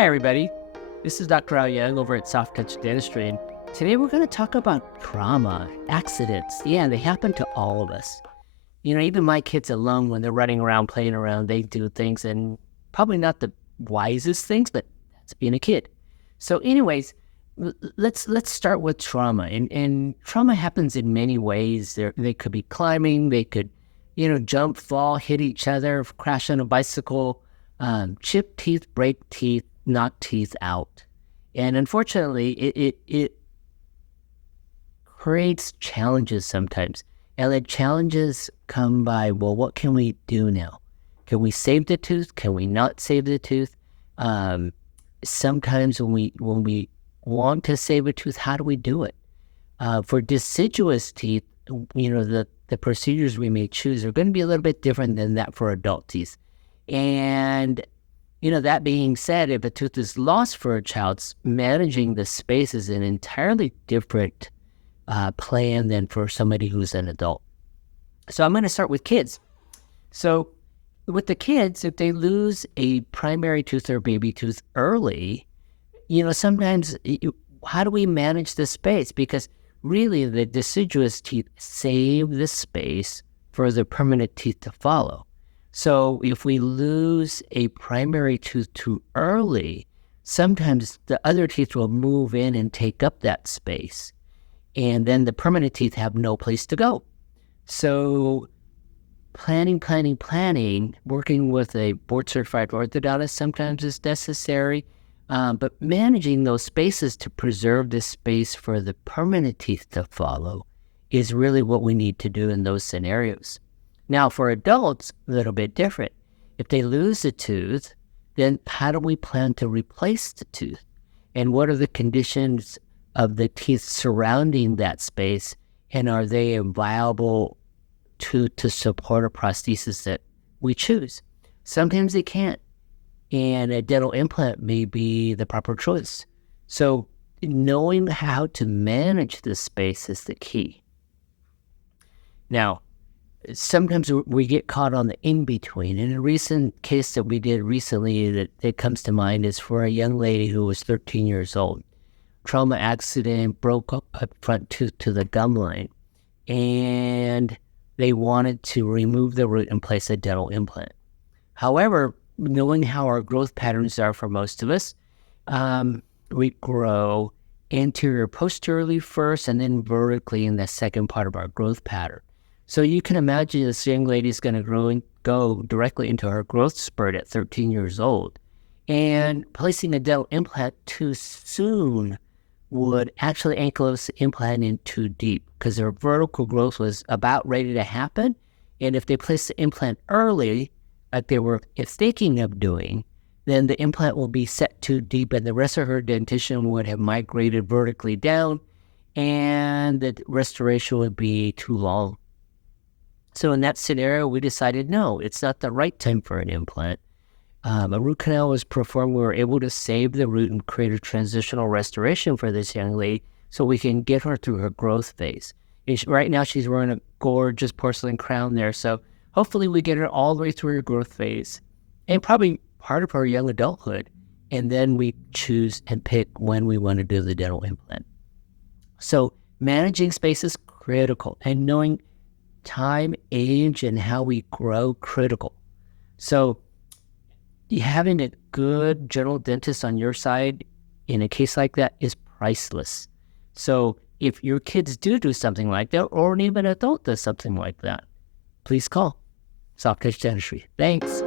Hi, everybody. This is Dr. Owyoung over at SoftTouch Dentistry, and today we're going to talk about trauma, accidents. Yeah, they happen to all of us. Even my kids alone, when they're running around, playing around, they do things, and probably not the wisest things, but that's being a kid. So anyways, let's start with trauma. And trauma happens in many ways. They could be climbing, they could, jump, fall, hit each other, crash on a bicycle, chip teeth, break teeth, knock teeth out. And unfortunately, it creates challenges sometimes. And the challenges come by, well, what can we do now? Can we save the tooth? Can we not save the tooth? Sometimes when we want to save a tooth, how do we do it? For deciduous teeth, the procedures we may choose are going to be a little bit different than that for adult teeth. And that being said, if a tooth is lost for a child, managing the space is an entirely different plan than for somebody who's an adult. So I'm going to start with kids. So with the kids, if they lose a primary tooth or baby tooth early, sometimes how do we manage the space? Because really the deciduous teeth save the space for the permanent teeth to follow. So if we lose a primary tooth too early, sometimes the other teeth will move in and take up that space. And then the permanent teeth have no place to go. So planning, working with a board-certified orthodontist sometimes is necessary. But managing those spaces to preserve the space for the permanent teeth to follow is really what we need to do in those scenarios. Now, for adults, a little bit different. If they lose a tooth, then how do we plan to replace the tooth? And what are the conditions of the teeth surrounding that space? And are they a viable tooth to support a prosthesis that we choose? Sometimes they can't. And a dental implant may be the proper choice. So knowing how to manage the space is the key. Now, sometimes we get caught on the in-between. In a recent case that we did recently that comes to mind is for a young lady who was 13 years old. Trauma accident, broke up a front tooth to the gum line, and they wanted to remove the root and place a dental implant. However, knowing how our growth patterns are for most of us, we grow anterior posteriorly first and then vertically in the second part of our growth pattern. So you can imagine this young lady is going to grow and go directly into her growth spurt at 13 years old. And placing a dental implant too soon would actually ankylose the implant in too deep because her vertical growth was about ready to happen. And if they place the implant early, like they were thinking of doing, then the implant will be set too deep and the rest of her dentition would have migrated vertically down and the restoration would be too long. So in that scenario, we decided, no, it's not the right time for an implant. A root canal was performed. We were able to save the root and create a transitional restoration for this young lady so we can get her through her growth phase. Right now, she's wearing a gorgeous porcelain crown there. So hopefully we get her all the way through her growth phase and probably part of her young adulthood. And then we choose and pick when we want to do the dental implant. So managing space is critical, and knowing time, age, and how we grow critical. So having a good general dentist on your side in a case like that is priceless. So if your kids do something like that, or even an adult does something like that, please call SoftTouch Dentistry. Thanks.